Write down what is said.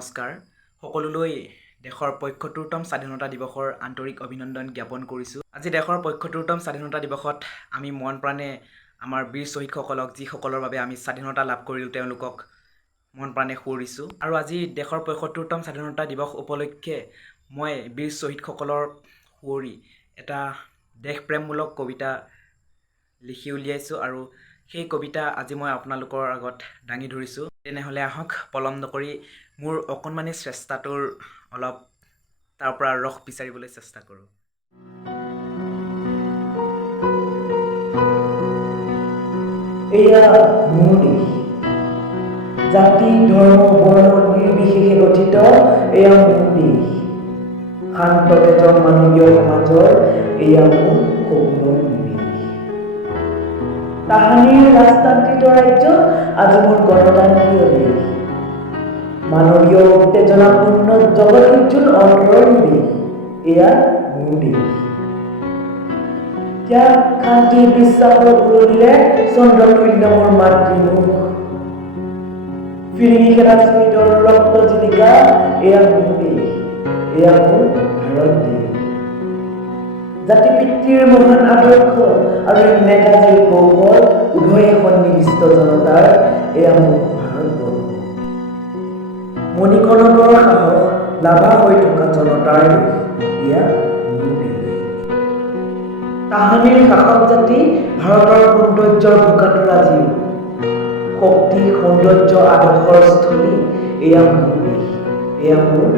নমস্কাৰ সকলোলৈ দেশৰ ৭৫তম স্বাধীনতা দিৱসৰ আন্তৰিক অভিনন্দন জ্ঞাপন কৰিছোঁ। আজি দেশৰ ৭৫তম স্বাধীনতা দিৱসত আমি মন প্ৰাণে আমাৰ বীৰ শ্বহীদসকলক যিসকলৰ বাবে আমি স্বাধীনতা লাভ কৰিলোঁ তেওঁলোকক মন প্ৰাণে সুঁৱৰিছোঁ। আৰু আজি দেশৰ ৭৫তম স্বাধীনতা দিৱস উপলক্ষে মই বীৰ শ্বহীদসকলৰ সুঁৱৰি এটা দেশপ্ৰেমমূলক কবিতা লিখি উলিয়াইছোঁ আৰু সেই কবিতা আজি মই আপোনালোকৰ আগত দাঙি ধৰিছোঁ। তেনেহ'লে আহক পলম নকৰি মোৰ অকণমানি চেষ্টাটোৰ অলপ তাৰ পৰা ৰস বিচাৰিবলৈ চেষ্টা কৰোঁ। এয়া মোৰ দেশ, জাতি ধৰ্ম বৰ্ণ নিৰ্বিশেষে গঠিত এয়া মোৰ দেশ, শান্ত তেজৰ মানৱীয় সমাজৰ এয়া মোৰ সপোনৰ নিৱেশ। তাহানিৰ ৰাজতান্ত্ৰিক ৰাজ্য আজি মোৰ গণতান্ত্ৰিক দেশ, মানৱীয় উত্তেজনাপূৰ্ণ জগতোজ্জ্বল অন্তৰৰ নিৱেশ এয়া মোৰ দেশ। ত্যাগ শান্তি বিশ্বাসৰ উৰণিৰে চন্দ্ৰতুল্য মোৰ মাতৃমুখ, ফিৰিঙি খেদা শ্বহীদৰ ৰক্ত জিলিকা এয়া মোৰ দেশ, এয়া মোৰ ভাৰত দেশ। জাতি পিতৃৰ মহান আদৰ্শ আৰু নেতাজীৰ কৌশল উভয়ে সন্নিৱিষ্ট জনতাৰ এয়া মোৰ ভাৰতবৰ্ষ। মণিকণকৰ সাহস লাভা হৈ থকা জনতাৰ দেশ এয়া মোৰ দেশ। তাহানিৰ শাসক জাতি ভাৰতৰ সৌন্দৰ্যৰ বোকাটোৰ আজিও, শক্তি সৌন্দৰ্য আদৰ্শৰ স্থলী এয়া মোৰ দেশ, এয়া মোৰ